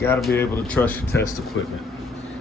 Got to be able to trust your test equipment.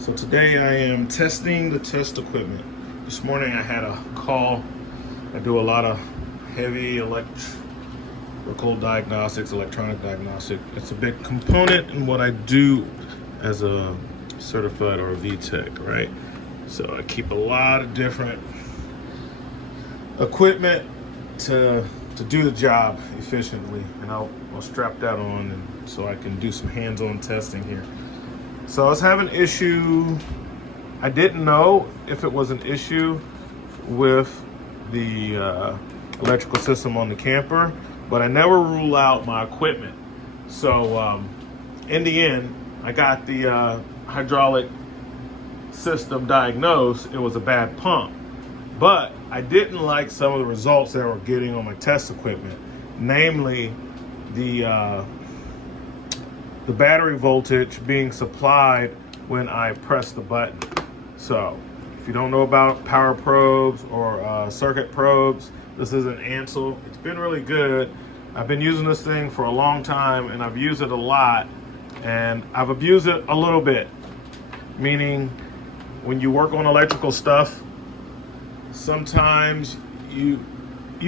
So today I am testing the test equipment. This morning I had a call. I do a lot of heavy electrical diagnostics, electronic diagnostic. It's a big component in what I do as a certified RV tech, right? So I keep a lot of different equipment to do the job efficiently, and I'll strap that on and so I can do some hands-on testing here. So I was having an issue. I didn't know if it was an issue with the electrical system on the camper, but I never rule out my equipment. So in the end, I got the hydraulic system diagnosed. It was a bad pump, but I didn't like some of the results that I were getting on my test equipment, namely the battery voltage being supplied when I press the button. So if you don't know about power probes or circuit probes, this is an Ansel. It's been really good. I've been using this thing for a long time, and I've used it a lot, and I've abused it a little bit, meaning when you work on electrical stuff, sometimes you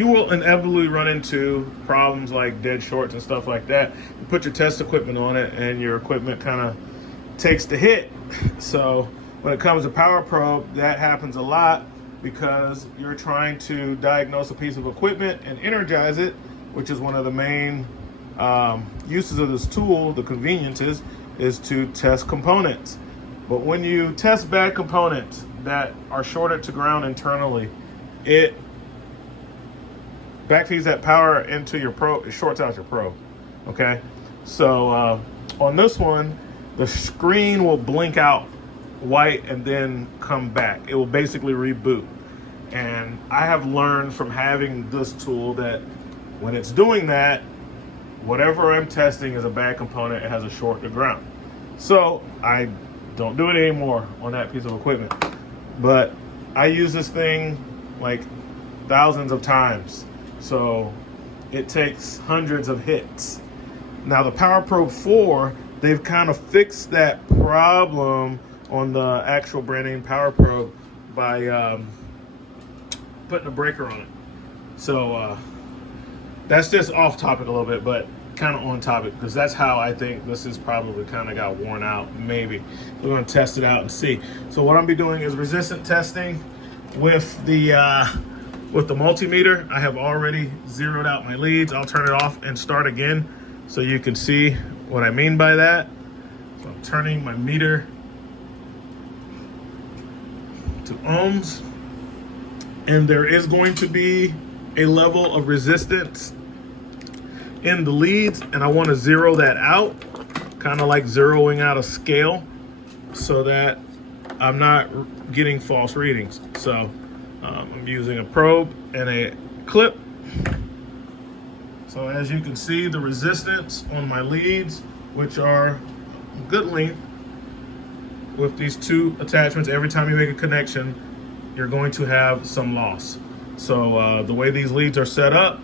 will inevitably run into problems like dead shorts and stuff like that. You put your test equipment on it and your equipment kind of takes the hit. So when it comes to power probe, that happens a lot because you're trying to diagnose a piece of equipment and energize it, which is one of the main uses of this tool. The conveniences is to test components. But when you test bad components that are shorted to ground internally, it backfeeds that power into your probe. It shorts out your probe. Okay, so on this one, the screen will blink out white and then come back. It will basically reboot. And I have learned from having this tool that when it's doing that, whatever I'm testing is a bad component. It has a short to ground. So I don't do it anymore on that piece of equipment. But I use this thing like thousands of times. So it takes hundreds of hits. Now the Power Probe 4, they've kind of fixed that problem on the actual brand name Power Probe by putting a breaker on it. So that's just off topic a little bit, but kind of on topic, because that's how I think this is probably kind of got worn out. Maybe we're going to test it out and see. So what I'll be doing is resistant testing with the multimeter. I have already zeroed out my leads. I'll turn it off and start again so you can see what I mean by that. So I'm turning my meter to ohms, and there is going to be a level of resistance in the leads, and I want to zero that out, kind of like zeroing out a scale, so that I'm not getting false readings. So I'm using a probe and a clip. So as you can see, the resistance on my leads, which are good length, with these two attachments, every time you make a connection, you're going to have some loss. So the way these leads are set up,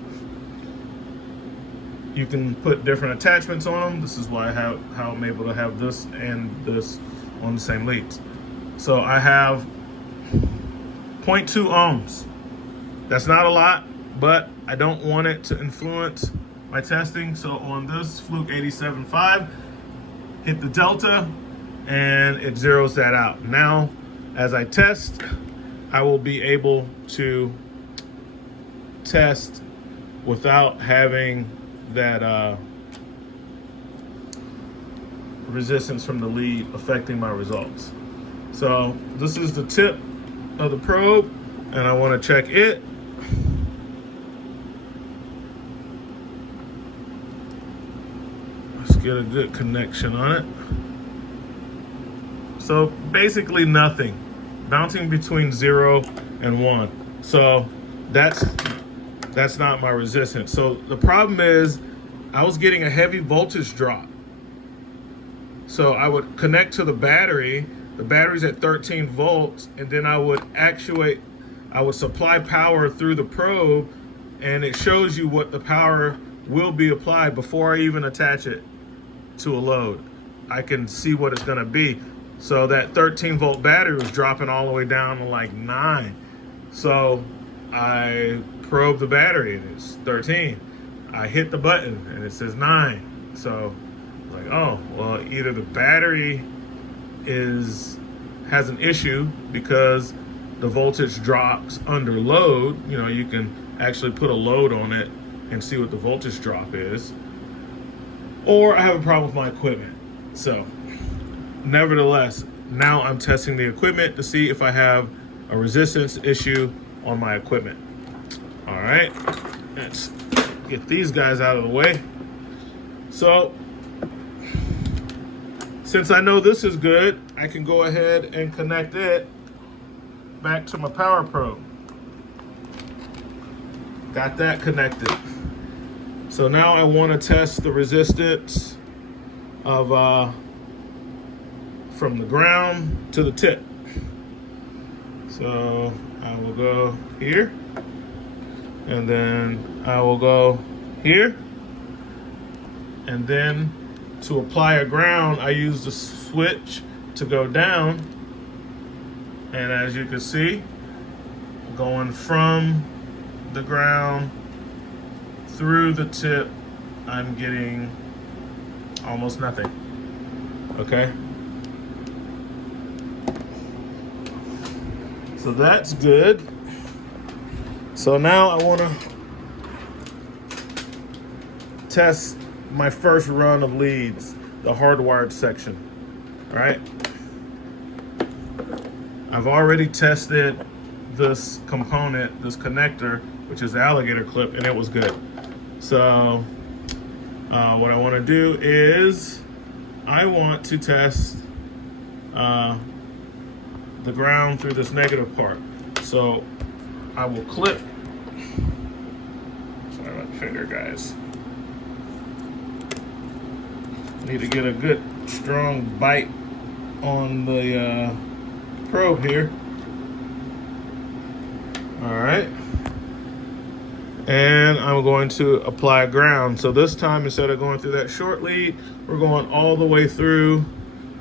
you can put different attachments on them. This is why how I'm able to have this and this on the same leads. So I have 0.2 ohms. That's not a lot, but I don't want it to influence my testing. So on this Fluke 87.5, hit the delta and it zeroes that out. Now, as I test, I will be able to test without having that resistance from the lead affecting my results. So this is the tip of the probe, and I want to check it. Let's get a good connection on it. So basically nothing, bouncing between 0 and 1. So that's not my resistance. So the problem is I was getting a heavy voltage drop. So I would connect to the battery's at 13 volts, and then I would supply power through the probe, and it shows you what the power will be applied before I even attach it to a load. I can see what it's gonna be. So that 13-volt battery was dropping all the way down to like 9. So I probed the battery and it's 13. I hit the button and it says 9. So like, oh, well, either the battery has an issue because the voltage drops under load. You know, you can actually put a load on it and see what the voltage drop is. Or I have a problem with my equipment. So nevertheless, now I'm testing the equipment to see if I have a resistance issue on my equipment. All right, let's get these guys out of the way. So since I know this is good, I can go ahead and connect it back to my power probe. Got that connected. So now I want to test the resistance of from the ground to the tip. So I will go here, and then I will go here, and then to apply a ground, I use the switch to go down, and as you can see, going from the ground through the tip, I'm getting almost nothing. Okay, so that's good. So now I want to test my first run of leads, the hardwired section. All right, I've already tested this component, this connector, which is the alligator clip, and it was good. So what I want to do is I want to test the ground through this negative part. So I will clip, sorry about the finger, guys. Need to get a good strong bite on the probe here. All right, and I'm going to apply ground. So this time, instead of going through that short lead, we're going all the way through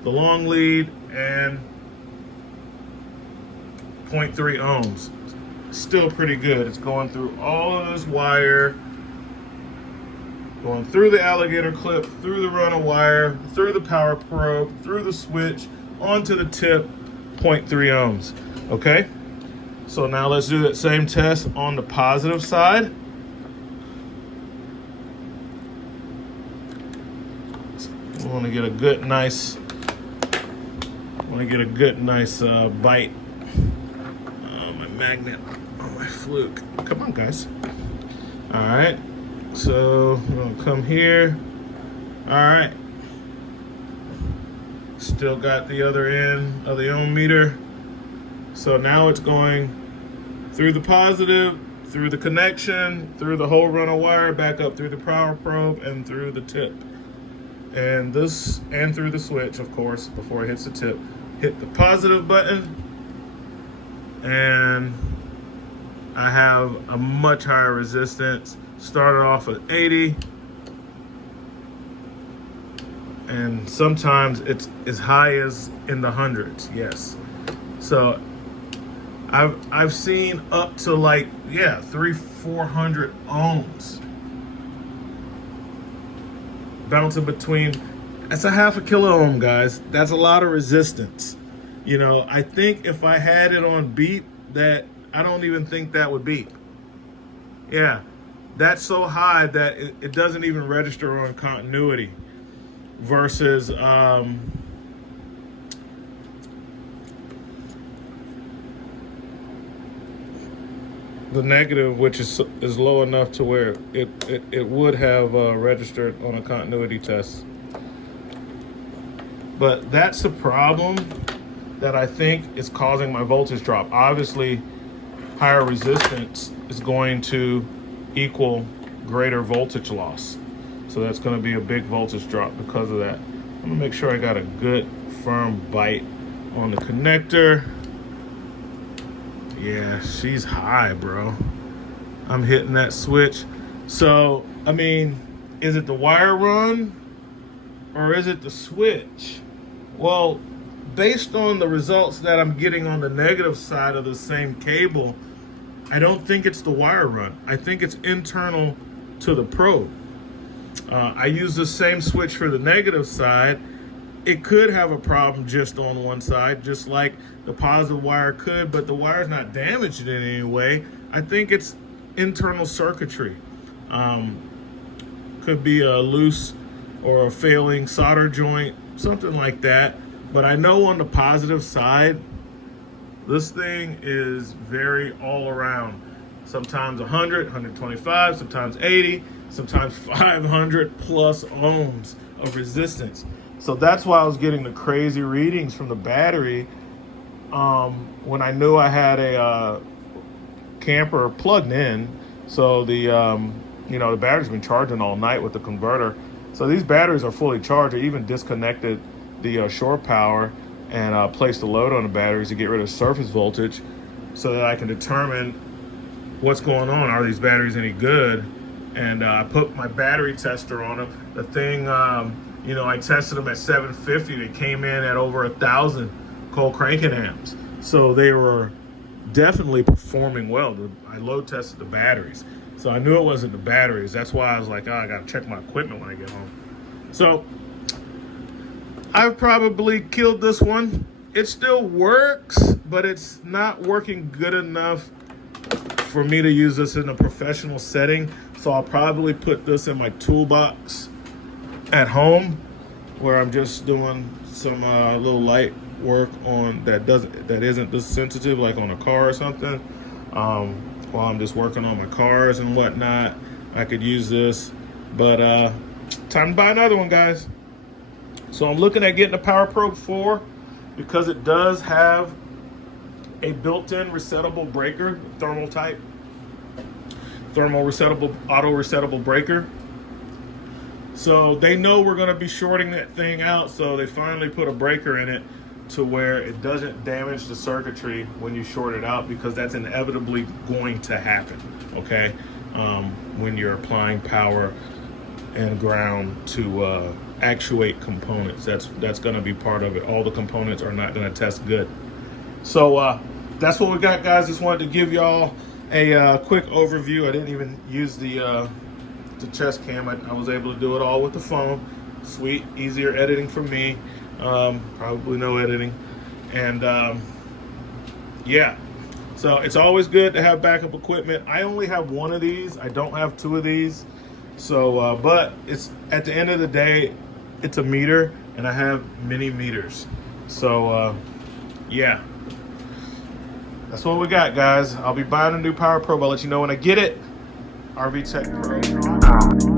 the long lead and 0.3 ohms. Still pretty good. It's going through all of this wire, going through the alligator clip, through the run of wire, through the power probe, through the switch, onto the tip, 0.3 ohms. Okay, so now let's do that same test on the positive side. I want to get a good, nice bite. My magnet on my fluke. Come on, guys. All right. So I'm gonna come here. All right. Still got the other end of the ohm meter. So now it's going through the positive, through the connection, through the whole run of wire, back up through the power probe and through the tip. And this, and through the switch, of course, before it hits the tip. Hit the positive button, and I have a much higher resistance. Started off at 80, and sometimes it's as high as in the hundreds. Yes, so I've seen up to like 300-400 ohms bouncing between. That's a half a kilo ohm, guys. That's a lot of resistance. You know, I think if I had it on beep, that I don't even think that would beep. Yeah, that's so high that it doesn't even register on continuity versus the negative, which is low enough to where it would have registered on a continuity test. But that's the problem that I think is causing my voltage drop. Obviously, higher resistance is going to equal greater voltage loss. So that's going to be a big voltage drop because of that. I'm gonna make sure I got a good firm bite on the connector. Yeah, she's high, bro. I'm hitting that switch. So, I mean, is it the wire run? or is it the switch? Well, based on the results that I'm getting on the negative side of the same cable, I don't think it's the wire run. I think it's internal to the probe. I use the same switch for the negative side. It could have a problem just on one side, just like the positive wire could, but the wire's not damaged in any way. I think it's internal circuitry. Could be a loose or a failing solder joint, something like that. But I know on the positive side, this thing is very all around. Sometimes 100, 125, sometimes 80, sometimes 500 plus ohms of resistance. So that's why I was getting the crazy readings from the battery when I knew I had a camper plugged in. So the the battery's been charging all night with the converter. So these batteries are fully charged. I even disconnected the shore power and placed a load on the batteries to get rid of surface voltage so that I can determine what's going on. Are these batteries any good? And I put my battery tester on them. The thing, I tested them at 750. They came in at over 1,000 cold cranking amps. So they were definitely performing well. I load tested the batteries. So I knew it wasn't the batteries. That's why I was like, I gotta check my equipment when I get home. So I've probably killed this one. It still works, but it's not working good enough for me to use this in a professional setting. So I'll probably put this in my toolbox at home, where I'm just doing some little light work on that isn't this sensitive, like on a car or something. While I'm just working on my cars and whatnot, I could use this. But time to buy another one, guys. So I'm looking at getting a Power Probe 4 because it does have a built-in resettable breaker, thermal resettable, auto resettable breaker. So they know we're going to be shorting that thing out, so they finally put a breaker in it to where it doesn't damage the circuitry when you short it out, because that's inevitably going to happen, okay? When you're applying power and ground to actuate components, that's going to be part of it. All the components are not going to test good. So that's what we got, guys. Just wanted to give y'all a quick overview. I didn't even use the chest cam. I was able to do it all with the phone. Sweet, easier editing for me. Probably no editing. And yeah, so it's always good to have backup equipment. I only have one of these. I don't have two of these. So, but it's at the end of the day, it's a meter, and I have many meters. So, yeah, that's what we got, guys. I'll be buying a new Power Probe. I'll let you know when I get it. RV Tech Pro.